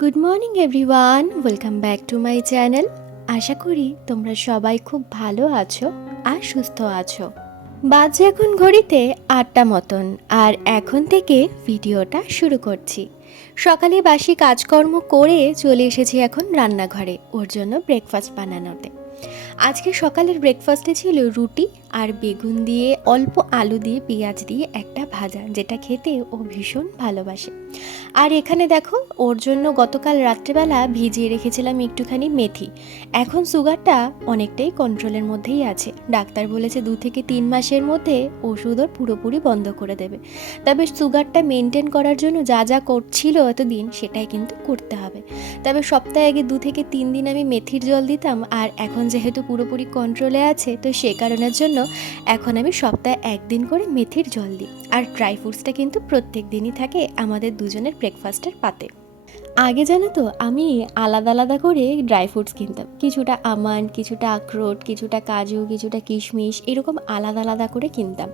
Good morning everyone, welcome back to my channel. আশা করি তোমরা সবাই খুব ভালো আছো আর সুস্থ আছো। বাজে এখন ঘড়িতে 8টা মতন, আর এখন থেকে ভিডিওটা শুরু করছি। সকালে বাসি কাজকর্ম করে চলে এসেছি এখন রান্নাঘরে ওর জন্য ব্রেকফাস্ট বানানোতে। আজকে সকালের ব্রেকফাস্টে ছিল রুটি আর বেগুন দিয়ে অল্প আলু দিয়ে পেঁয়াজ দিয়ে একটা ভাজা, যেটা খেতে ও ভীষণ ভালোবাসে। আর এখানে দেখো, ওর জন্য গতকাল রাত্রেবেলা ভিজিয়ে রেখেছিলাম একটুখানি মেথি। এখন সুগারটা অনেকটাই কন্ট্রোলের মধ্যেই আছে। ডাক্তার বলেছে 2 থেকে 3 মাসের মধ্যে ওষুধ ওর পুরোপুরি বন্ধ করে দেবে। তবে সুগারটা মেনটেন করার জন্য যা যা করছিল এতদিন সেটাই কিন্তু করতে হবে। তবে সপ্তাহে আগে 2 থেকে 3 দিন আমি মেথির জল দিতাম, আর এখন যেহেতু পুরোপুরি কন্ট্রোলে আছে তো সে কারণের জন্য এখন আমি সপ্তাহে 1 দিন করে মেথির জল দিই। আর ড্রাই ফ্রুটসটা কিন্তু প্রত্যেক দিনই থাকে আমাদের দুজনের ব্রেকফাস্টের পাতে। আগে জানো তো, আমি আলাদা আলাদা করে ড্রাই ফ্রুটস কিনতাম, কিছুটা আমন্ড, কিছুটা আখরোট, কিছুটা কাজু, কিছুটা কিশমিশ, এরকম আলাদা আলাদা করে কিনতাম।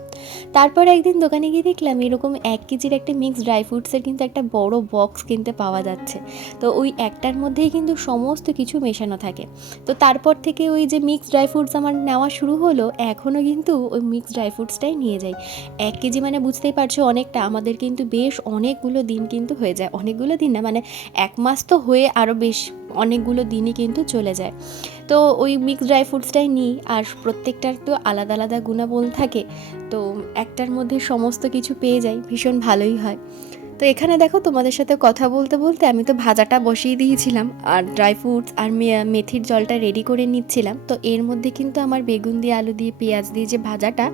তারপর একদিন দোকানে গিয়ে দেখলাম এরকম 1 কেজির একটা মিক্সড ড্রাই ফ্রুটসের কিন্তু একটা বড় বক্স কিনতে পাওয়া যাচ্ছে। তো ওই একটার মধ্যেই কিন্তু সমস্ত কিছু মেশানো থাকে। তো তারপর থেকে ওই যে মিক্সড ড্রাই ফ্রুটস আমার নেওয়া শুরু হলো, এখনও কিন্তু ওই মিক্সড ড্রাই ফ্রুটসটাই নিয়ে যাই। 1 কেজি মানে বুঝতেই পারছো অনেকটা, আমাদের কিন্তু বেশ অনেকগুলো দিন কিন্তু হয়ে যায়। অনেকগুলো দিন না, মানে 1 মাস তো হয়ে আরও বেশ অনেকগুলো দিনই কিন্তু চলে যায়। তো ওই মিক্সড ড্রাই ফ্রুটসটাই নিই, আর প্রত্যেকটার তো আলাদা আলাদা গুণাগুণ থাকে। তো একটার মধ্যে সমস্ত কিছু পেয়ে যাই, ভীষণ ভালোই হয়। তো এখানে দেখো, তোমাদের সাথে কথা বলতে বলতে আমি তো ভাজাটা বসিয়ে দিয়েছিলাম, আর ড্রাই ফ্রুটস আর মেথির জলটা রেডি করে নিচ্ছিলাম। তো এর মধ্যে কিন্তু আমার বেগুন দিয়ে আলু দিয়ে পেঁয়াজ দিয়ে যে ভাজাটা,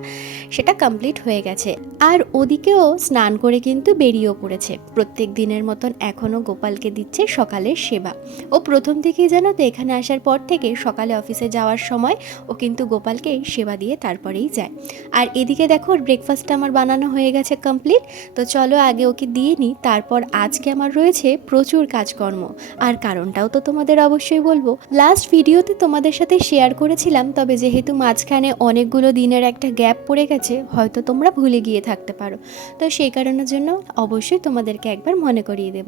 সেটা কমপ্লিট হয়ে গেছে। আর ওদিকেও স্নান করে কিন্তু বেরিয়েও পড়েছে। প্রত্যেক দিনের মতন এখনও গোপালকে দিচ্ছে সকালের সেবা। ও প্রথম থেকেই জানো তো, এখানে আসার পর থেকে সকালে অফিসে যাওয়ার সময় ও কিন্তু গোপালকে সেবা দিয়ে তারপরেই যায়। আর এদিকে দেখো, ওর ব্রেকফাস্টটা আমার বানানো হয়ে গেছে কমপ্লিট। তো চলো আগে ওকে দিয়ে নিই, তারপর আজকে আমার রয়েছে প্রচুর কাজকর্ম। আর কারণটাও তো তোমাদের অবশ্যই বলবো। লাস্ট ভিডিওতে তোমাদের সাথে শেয়ার করেছিলাম, তবে যেহেতু মাঝখানে অনেকগুলো দিনের একটা গ্যাপ পড়ে গেছে, হয়তো তোমরা ভুলে গিয়ে থাকতে পারো। তো সেই কারণের জন্য অবশ্যই তোমাদেরকে একবার মনে করিয়ে দেব।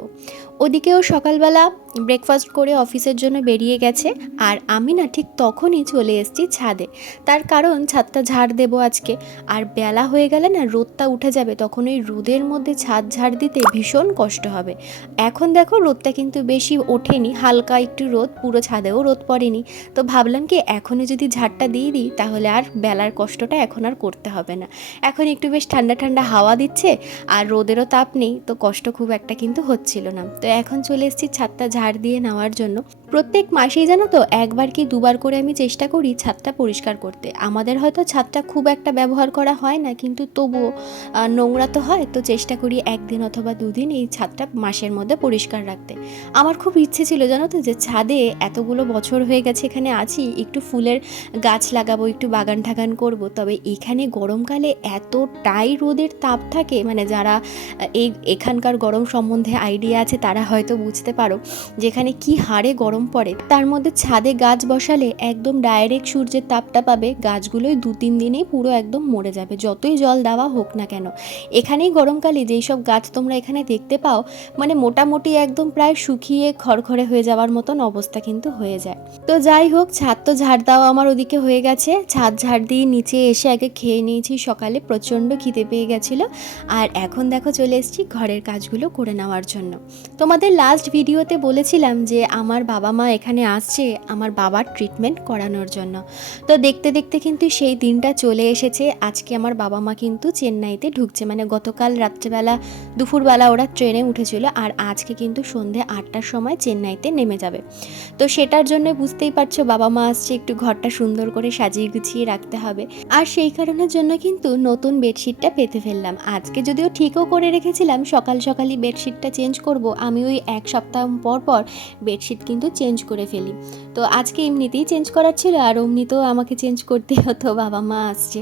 ওদিকেও সকালবেলা ব্রেকফাস্ট করে অফিসের জন্য বেরিয়ে গেছে, আর আমি না ঠিক তখনই চলে এসেছি ছাদে। তার কারণ ছাদটা ঝাড় দেবো আজকে। আর বেলা হয়ে গেলে না, রোদটা উঠে যাবে, তখন ওই রোদের মধ্যে ছাদ ঝাড় দিতে ভীষণ কষ্ট হবে। এখন দেখো রোদটা কিন্তু বেশি ওঠেনি, হালকা একটু রোদ, পুরো ছাদেও রোদ পড়েনি। তো ভাবলাম কি এখনই যদি ঝাড়টা দিয়ে দিই তাহলে আর বেলার কষ্টটা এখন আর করতে হবে না। এখন একটু বেশ ঠান্ডা ঠান্ডা হাওয়া দিচ্ছে, আর রোদেরও তাপ নেই, তো কষ্ট খুব একটা কিন্তু হচ্ছিল না। তো এখন চলে এসেছি ছাদটা ঝাড় দিয়ে নেওয়ার জন্য। প্রত্যেক মাসেই জানো তো, একবার কি দুবার করে আমি চেষ্টা করি ছাদটা পরিষ্কার করতে। আমাদের হয়তো ছাদটা খুব একটা ব্যবহার করা হয় না, কিন্তু তবুও নোংরা তো হয়, তো চেষ্টা করি 1 দিন অথবা 2 দিন এই ছাদটা মাসের মধ্যে পরিষ্কার রাখতে। আমার খুব ইচ্ছে ছিল জানো তো, যে ছাদে এতগুলো বছর হয়ে গেছে এখানে আছি, একটু ফুলের গাছ লাগাবো, একটু বাগান ঠাগান করব। তবে এখানে গরমকালে এতটাই রোদের তাপ থাকে, মানে যারা এখানকার গরম সম্বন্ধে আইডিয়া আছে তারা হয়তো বুঝতে পারো, যেখানে কি হারে গরম পড়ে। তার মধ্যে ছাদে গাছ বসালে একদম ডাইরেক্ট সূর্যের তাপটা পাবে, গাছগুলোই 2-3 দিনেই পুরো একদম মরে যাবে, যতই জল দেওয়া হোক না কেন। এখানেই গরমকালে যেই সব গাছ তোমরা এখানে দেখতে পাও, মানে মোটামুটি একদম প্রায় শুকিয়ে খড়খড়ে হয়ে যাওয়ার মতন অবস্থা কিন্তু হয়ে যায়। তো যাই হোক, ছাদ তো ঝাড় দেওয়া আমার ওদিকে হয়ে গেছে। ছাদ ঝাড় দিয়ে নিচে এসে আগে খেয়ে নিয়েছি, সকালে প্রচণ্ড খিদে পেয়ে গেছিলো। আর এখন দেখো চলে এসেছি ঘরের কাজগুলো করে নেওয়ার জন্য। তোমাদের লাস্ট ভিডিওতে বলেছিলাম যে আমার বাবা মা এখানে আসছে আমার বাবার ট্রিটমেন্ট করানোর জন্য। তো দেখতে দেখতে কিন্তু সেই দিনটা চলে এসেছে। আজকে আমার বাবা মা কিন্তু চেন্নাইতে ঢুকছে, মানে গতকাল রাত্রেবেলা দুপুরবেলা ওরা ট্রেনে উঠেছিল, আর আজকে কিন্তু সন্ধে 8টার সময় চেন্নাইতে নেমে যাবে। তো সেটার জন্য বুঝতেই পারছো, বাবা মা আসছে, একটু ঘরটা সুন্দর করে সাজিয়ে গুছিয়ে রাখতে হবে। আর সেই কারণের জন্য কিন্তু নতুন বেডশিটটা পেতে ফেললাম। আজকে যদিও ঠিকও করে রেখেছিলাম সকাল সকালই বেডশিটটা চেঞ্জ করব, আমি ওই 1 সপ্তাহ পর পর বেডশিট কিন্তু চেঞ্জ করে ফেলি। তো আজকে এমনিতেই চেঞ্জ করার ছিল, আর এমনিতেও আমাকে চেঞ্জ করতে হতো, বাবা মা আসছে।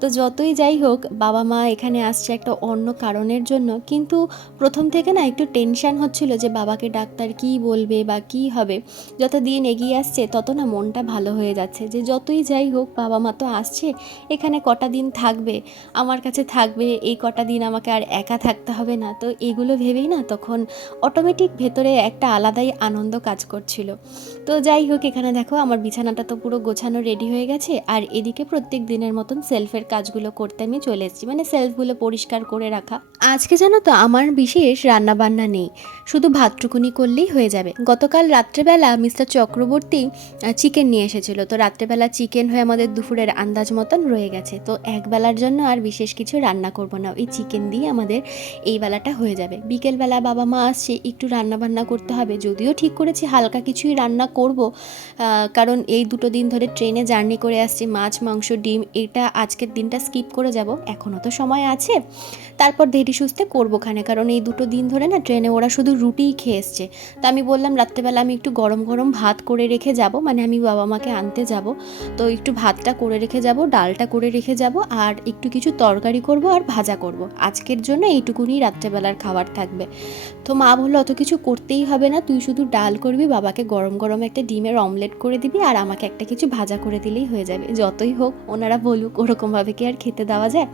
তো যতই যাই হোক, বাবা মা এখানে আসছে একটা অন্য কারণের জন্য, কিন্তু প্রথম থেকে না একটু টেনশান হচ্ছিল যে বাবাকে ডাক্তার কী বলবে বা কী হবে। যত দিন এগিয়ে আসছে তত না মনটা ভালো হয়ে যাচ্ছে, যে যতই যাই হোক বাবা মা তো আসছে, এখানে কটা দিন থাকবে, আমার কাছে থাকবে, এই কটা দিন আমাকে আর একা থাকতে হবে না। তো এগুলো ভেবেই না তখন অটোমেটিক ভেতরে একটা আলাদাই আনন্দ কাজ করছিল। তো যাই হোক, এখানে দেখো আমার বিছানাটা তো পুরো গোছানো রেডি হয়ে গেছে, আর এদিকে প্রত্যেক দিনের মতন সেলফের কাজগুলো করতে আমি চলে এসেছি, মানে সেলফগুলো পরিষ্কার করে রাখা। আজকে জানো তো আমার বিশেষ রান্নাবান্না নেই, শুধু ভাতটুকুনি করলেই হয়ে যাবে। গতকাল রাত্রেবেলা মিস্টার চক্রবর্তী চিকেন নিয়ে এসেছিলো, তো রাত্রেবেলা চিকেন হয়ে আমাদের দুপুরের আন্দাজ মতন রয়ে গেছে। তো একবেলার জন্য আর বিশেষ কিছু রান্না করব না, ওই চিকেন দিয়ে আমাদের এই বেলাটা হয়ে যাবে। বিকেলবেলা বাবা মা আসছে, একটু রান্না বান্না করতে হবে, যদিও ঠিক করেছি হালকা কিছুই রান্না করব, কারণ এই দুটো দিন ধরে ট্রেনে জার্নি করে আসছি, মাছ মাংস ডিম এটা আজকের দিনটা স্কিপ করে যাব, এখনও তো সময় আছে, তারপর ধীরে সুস্থে করবোখানে, কারণ এই দুটো দিন ধরে না ট্রেনে ওরা শুধু রুটিই খেয়ে এসছে। তো আমি বললাম রাত্রেবেলা আমি একটু গরম গরম ভাত করে রেখে যাব, মানে আমি বাবা মাকে আনতে যাব, তো একটু ভাতটা করে রেখে যাব, ডালটা করে রেখে যাব, আর একটু কিছু তরকারি করব আর ভাজা করব, আজকের জন্য এইটুকুনি রাত্রেবেলার খাবার থাকবে। তো মা বললো অত কিছু করতেই হবে না, তুই শুধু ডাল করবি, বাবাকে গরম গরম একটা ডিমের অমলেট করে দিবি, আর আমাকে একটা কিছু ভাজা করে দিলেই হয়ে যাবে। যতই হোক ওনারা বলুক, ওরকমভাবে কি আর খেতে দেওয়া যায়।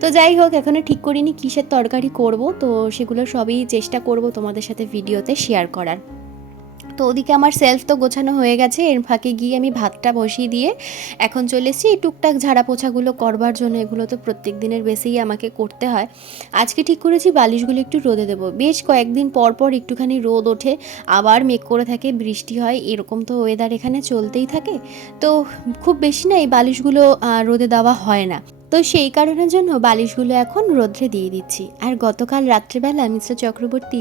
তো যাই হোক, এখনও ঠিক করিনি কিসের তরকারি করব, তো সেগুলো সবই চেষ্টা করব তোমাদের সাথে ভিডিওতে শেয়ার করার। তো ওদিকে আমার সেলফ তো গোছানো হয়ে গেছে, এর ফাঁকে গিয়ে আমি ভাতটা বসিয়ে দিয়ে এখন চলে এসেছি এই টুকটাক ঝাড়া পোছাগুলো করবার জন্য। এগুলো তো প্রত্যেক দিনের বেশিই আমাকে করতে হয়। আজকে ঠিক করেছি বালিশগুলো একটু রোদে দেবো, বেশ কয়েকদিন পর পর একটুখানি রোদ ওঠে, আবার মেঘ করে থাকে, বৃষ্টি হয়, এরকম তো ওয়েদার এখানে চলতেই থাকে। তো খুব বেশি না এই বালিশগুলো রোদে দেওয়া হয় না, তো সেই কারণের জন্য বালিশগুলো এখন রোদ্রে দিয়ে দিচ্ছি। আর গতকাল রাত্রেবেলা মিস্টার চক্রবর্তী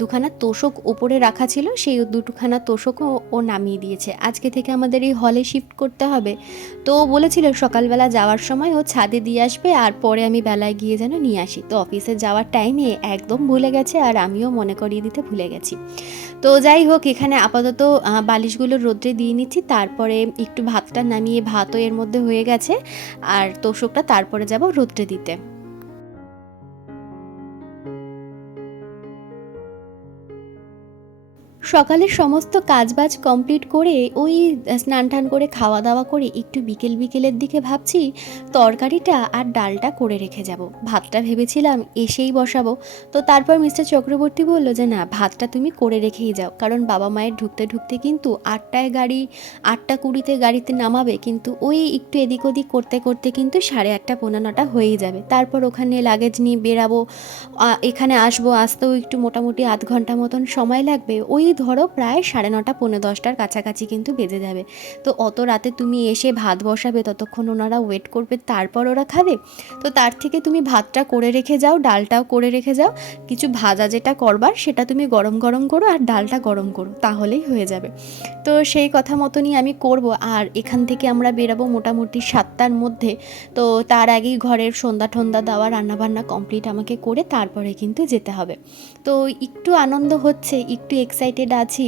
দুখানা তোষক ওপরে রাখা ছিল, সেই দুখানা তোষকও ও নামিয়ে দিয়েছে। আজকে থেকে আমাদের এই হলে শিফট করতে হবে, তো ও বলেছিল সকালবেলা যাওয়ার সময় ও ছাদে দিয়ে আসবে, আর পরে আমি বেলায় গিয়ে যেন নিয়ে আসি। তো অফিসে যাওয়ার টাইমে একদম ভুলে গেছে, আর আমিও মনে করিয়ে দিতে ভুলে গেছি। তো যাই হোক, এখানে আপাতত বালিশগুলো রোদ্রে দিয়ে নিচ্ছি, তারপরে একটু ভাতটা নামিয়ে, ভাতও এর মধ্যে হয়ে গেছে, আর তোষকটা তারপরে যাব রোদ্রে দিতে। সকালের সমস্ত কাজবাজ কমপ্লিট করে ওই স্নান টান করে খাওয়া দাওয়া করে একটু বিকেলের দিকে ভাবছি তরকারিটা আর ডালটা করে রেখে যাব। ভাতটা ভেবেছিলাম এসেই বসাবো, তো তারপর মিস্টার চক্রবর্তী বলল যে না, ভাতটা তুমি করে রেখেই যাও, কারণ বাবা মায়ের ঢুকতে ঢুকতে কিন্তু 8টায় গাড়ি, 8টা 20-তে গাড়িতে নামাবে, কিন্তু ওই একটু এদিক ওদিক করতে করতে কিন্তু 8:30 9:00 হয়েই যাবে। তারপর ওখানে লাগেজ নিয়ে বেরাবো, এখানে আসতেও একটু মোটামুটি আধ ঘন্টা মতন সময় লাগবে, ওই ধরো প্রায় 9:30 10:00 কাছাকাছি কিন্তু বেজে যাবে। তো অত রাতে তুমি এসে ভাত বসাবে, ততক্ষণ ওনারা ওয়েট করবে, তারপর ওরা খাবে। তো তার থেকে তুমি ভাতটা করে রেখে যাও, ডালটাও করে রেখে যাও, কিছু ভাজা যেটা করবার সেটা তুমি গরম গরম করো, আর ডালটা গরম করো, তাহলেই হয়ে যাবে। তো সেই কথা মতনই আমি করব। আর এখান থেকে আমরা বেরাবো মোটামুটি 7টার মধ্যে, তো তার আগেই ঘরের সন্ধ্যা ঠন্ধ্যা দেওয়া, রান্নাবান্না কমপ্লিট আমাকে করে তারপরে কিন্তু যেতে হবে। তো একটু আনন্দ হচ্ছে, একটু এক্সাইটেড আছি,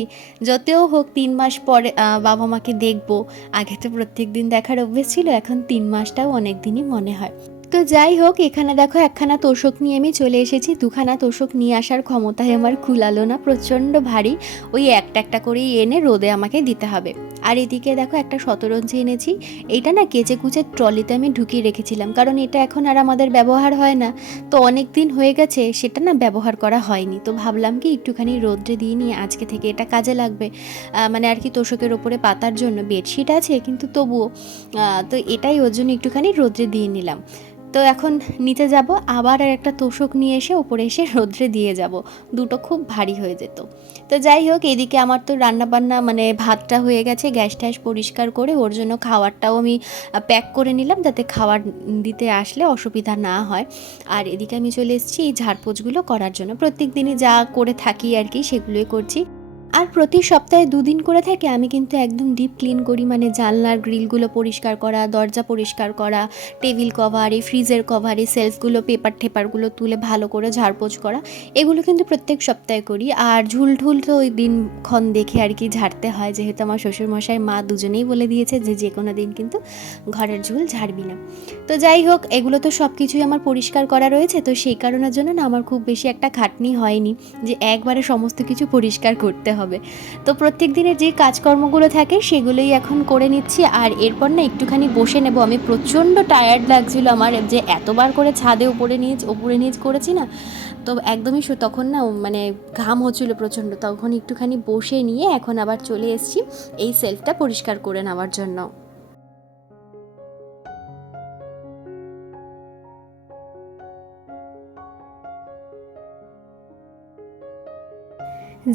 যতও হোক 3 মাস পরে বাবা মাকে দেখবো। আগে তো প্রত্যেক দিন দেখার অভ্যেস ছিল, এখন 3 মাসটাও অনেক দিনই মনে হয়। তো যাই হোক, এখানে দেখো একখানা তোষক নিয়ে আমি চলে এসেছি। দুখানা তোষক নিয়ে আসার ক্ষমতায় আমার কুলালো না, প্রচণ্ড ভারী, ওই একটা একটা করেই এনে রোদে আমাকে দিতে হবে। আর এদিকে দেখো একটা শতরঞ্জি এনেছি, এইটা না কেচে কুচে ট্রলিতে আমি ঢুকিয়ে রেখেছিলাম, কারণ এটা এখন আর আমাদের ব্যবহার হয় না, তো অনেক দিন হয়ে গেছে সেটা না ব্যবহার করা হয়নি। তো ভাবলাম কি একটুখানি রোদ্রে দিয়ে নিয়ে আজকে থেকে এটা কাজে লাগবে, মানে আর কি তোষকের ওপরে পাতার জন্য। বেডশিট আছে কিন্তু তবুও, তো এটাই ওর জন্য একটুখানি রোদ্রে দিয়ে নিলাম। তো এখন নিচে যাব, আবার আর একটা তোষক নিয়ে এসে ওপরে এসে রোদ্রে দিয়ে যাব, দুটো খুব ভারী হয়ে যেত। তো যাই হোক, এদিকে আমার তো রান্নাবান্না মানে ভাতটা হয়ে গেছে, গ্যাস ট্যাস পরিষ্কার করে ওর জন্য খাবারটাও আমি প্যাক করে নিলাম, যাতে খাবার দিতে আসলে অসুবিধা না হয়। আর এদিকে আমি চলে এসেছি এই ঝাড়পোছগুলো করার জন্য, প্রত্যেক দিনই যা করে থাকি আর কি সেগুলোই করছি। আর প্রতি সপ্তাহে 2 দিন করে থাকে আমি কিন্তু একদম ডিপ ক্লিন করি, মানে জানলার গ্রিলগুলো পরিষ্কার করা, দরজা পরিষ্কার করা, টেবিল কভার, এই ফ্রিজের কভার, এই সেলফগুলো পেপার টেপারগুলো তুলে ভালো করে ঝাড়পোছ করা, এগুলো কিন্তু প্রত্যেক সপ্তাহে করি। আর ঝুল তো ওই দিনক্ষণ দেখে আর কি ঝাড়তে হয়, যেহেতু আমার শ্বশুরমশাই মা দুজনেই বলে দিয়েছে যে কোনো দিন কিন্তু ঘরের ঝুল ঝাড়বি না। তো যাই হোক, এগুলো তো সব কিছুই আমার পরিষ্কার করা রয়েছে, তো সেই কারণের জন্য না আমার খুব বেশি একটা খাটনি হয়নি যে একবারে সমস্ত কিছু পরিষ্কার করতে হবে। তো প্রত্যেক দিনের যে কাজকর্মগুলো থাকে সেগুলোই এখন করে নিচ্ছি। আর এরপর না একটুখানি বসে নেব, আমি প্রচণ্ড টায়ার্ড লাগছিল আমার, যে এতবার করে ছাদে উপরে নিচ করেছি না, তো একদমই তখন না মানে ঘাম হচ্ছিলো প্রচণ্ড, তখন একটুখানি বসে নিয়ে এখন আবার চলে এসেছি এই সেলফটা পরিষ্কার করে নেওয়ার জন্য।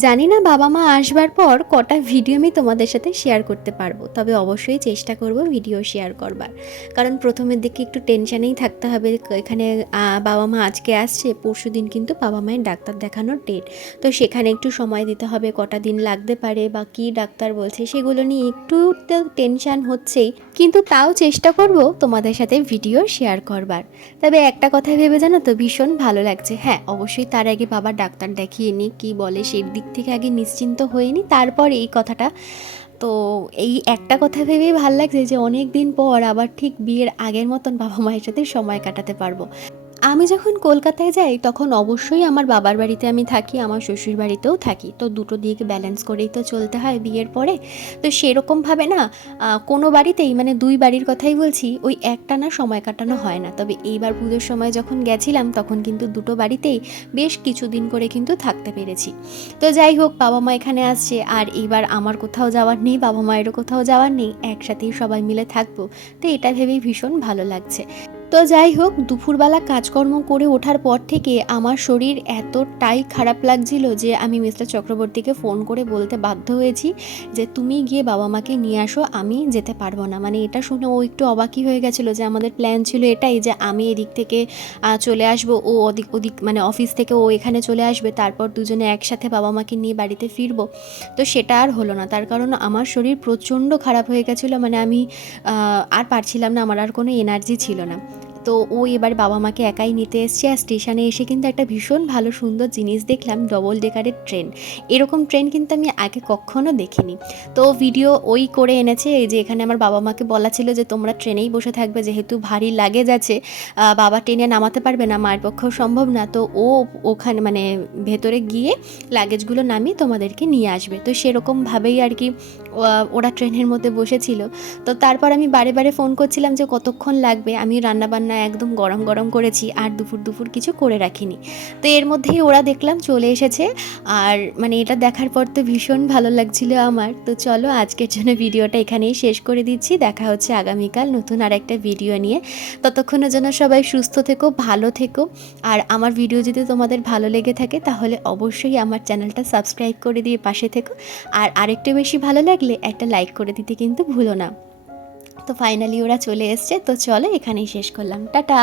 জানি না বাবা মা আসবার পর কটা ভিডিও আমি তোমাদের সাথে শেয়ার করতে পারবো, তবে অবশ্যই চেষ্টা করব ভিডিও শেয়ার করবার, কারণ প্রথমের দিকে একটু টেনশানেই থাকতে হবে। এখানে বাবা মা আজকে আসছে, পরশু দিন কিন্তু বাবা মায়ের ডাক্তার দেখানোর ডেট, তো সেখানে একটু সময় দিতে হবে, কটা দিন লাগতে পারে বা কী ডাক্তার বলছে সেগুলো নিয়ে একটু তো টেনশান হচ্ছেই, কিন্তু তাও চেষ্টা করব তোমাদের সাথে ভিডিও শেয়ার করবার। তবে একটা কথা ভেবে জানো তো ভীষণ ভালো লাগছে। হ্যাঁ, অবশ্যই তার আগে বাবার ডাক্তার দেখিয়ে নিই, কী বলে সেই দিক থেকে আগে নিশ্চিন্ত হয়ে নিই, তারপর এই কথাটা। তো এই একটা কথা ভেবেই ভাল লাগছে যে অনেক দিন পর আবার ঠিক বিয়ের আগের মতন বাবা মায়ের সাথে সময় কাটাতে পারবো। আমি যখন কলকাতায় যাই তখন অবশ্যই আমার বাবার বাড়িতে আমি থাকি, আমার শ্বশুর বাড়িতেও থাকি, তো দুটো দিকে ব্যালেন্স করেই তো চলতে হয় বিয়ের পরে। তো সেরকমভাবে না কোনো বাড়িতেই, মানে দুই বাড়ির কথাই বলছি, ওই একটানা সময় কাটানো হয় না। তবে এইবার পুজোর সময় যখন গেছিলাম তখন কিন্তু দুটো বাড়িতেই বেশ কিছুদিন করে কিন্তু থাকতে পেরেছি। তো যাই হোক, বাবা মা এখানে আসছে, আর এইবার আমার কোথাও যাওয়ার নেই, বাবা মায়েরও কোথাও যাওয়ার নেই, একসাথেই সবাই মিলে থাকবো। তো এটা ভেবেই ভীষণ ভালো লাগছে। তো যাই হোক, দুপুরবেলা কাজকর্ম করে ওঠার পর থেকে আমার শরীর এতটাই খারাপ লাগছিল যে আমি মিস্টার চক্রবর্তীকে ফোন করে বলতে বাধ্য হয়েছি যে তুমি গিয়ে বাবা মাকে নিয়ে আসো, আমি যেতে পারবো না। মানে এটা শুনে ও একটু অবাকই হয়ে গেছিলো, যে আমাদের প্ল্যান ছিল এটাই যে আমি এদিক থেকে চলে আসবো, ও ওদিক মানে অফিস থেকে ও এখানে চলে আসবে, তারপর দুজনে একসাথে বাবা মাকে নিয়ে বাড়িতে ফিরবো। তো সেটা আর হলো না, তার কারণ আমার শরীর প্রচণ্ড খারাপ হয়ে গেছিলো, মানে আমি আর পারছিলাম না, আমার আর কোনো এনার্জি ছিল না। তো ও এবার বাবা মাকে একাই নিতে এসছে। আর স্টেশনে এসে কিন্তু একটা ভীষণ ভালো সুন্দর জিনিস দেখলাম, ডবল ডেকারের ট্রেন। এরকম ট্রেন কিন্তু আমি আগে কখনো দেখিনি। তো ভিডিও ওই করে এনেছে, এই যে এখানে আমার বাবা মাকে বলা ছিল যে তোমরা ট্রেনেই বসে থাকবে, যেহেতু ভারী লাগেজ আছে, বাবা ট্রেনে নামাতে পারবে না, মায়ের পক্ষেও সম্ভব না, তো ও ওখানে মানে ভেতরে গিয়ে লাগেজগুলো নামিয়ে তোমাদেরকে নিয়ে আসবে। তো সেরকমভাবেই আর কি ওরা ট্রেনের মধ্যে বসেছিল। তো তারপর আমি বারে বারে ফোন করছিলাম যে কতক্ষণ লাগবে, আমি রান্নাবান্না একদম গরম গরম করেছি, আর দুপুর কিছু করে রাখিনি। তো এর মধ্যেই ওরা দেখলাম চলে এসেছে, আর মানে এটা দেখার পর তো ভীষণ ভালো লাগছিল আমার। তো চলো আজকের জন্য ভিডিওটা এখানেই শেষ করে দিচ্ছি, দেখা হচ্ছে আগামীকাল নতুন আর একটা ভিডিও নিয়ে। ততক্ষণের জন্য সবাই সুস্থ থেকো, ভালো থেকো, আর আমার ভিডিও যদি তোমাদের ভালো লেগে থাকে তাহলে অবশ্যই আমার চ্যানেলটা সাবস্ক্রাইব করে দিয়ে পাশে থেকো, আর আরেকটু বেশি ভালো লাগলে একটা লাইক করে দিতে কিন্তু ভুলো না। তো ফাইনালি ওরা চলে এসছে, তো চলো এখানেই শেষ করলাম, টাটা।